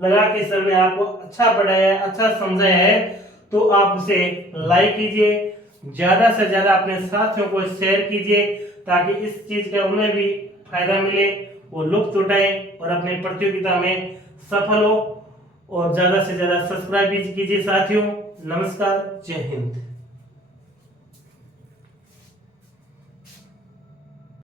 लगा कि सर ने आपको अच्छा पढ़ाया है, अच्छा समझाया है, तो आप उसे लाइक कीजिए, ज्यादा से ज्यादा अपने साथियों को शेयर कीजिए ताकि इस चीज का उन्हें भी फायदा मिले, वो लुत्फ उठाए और अपने प्रतियोगिता में सफल हो। और ज्यादा से ज्यादा सब्सक्राइब भी कीजिए साथियों। नमस्कार, जय हिंद।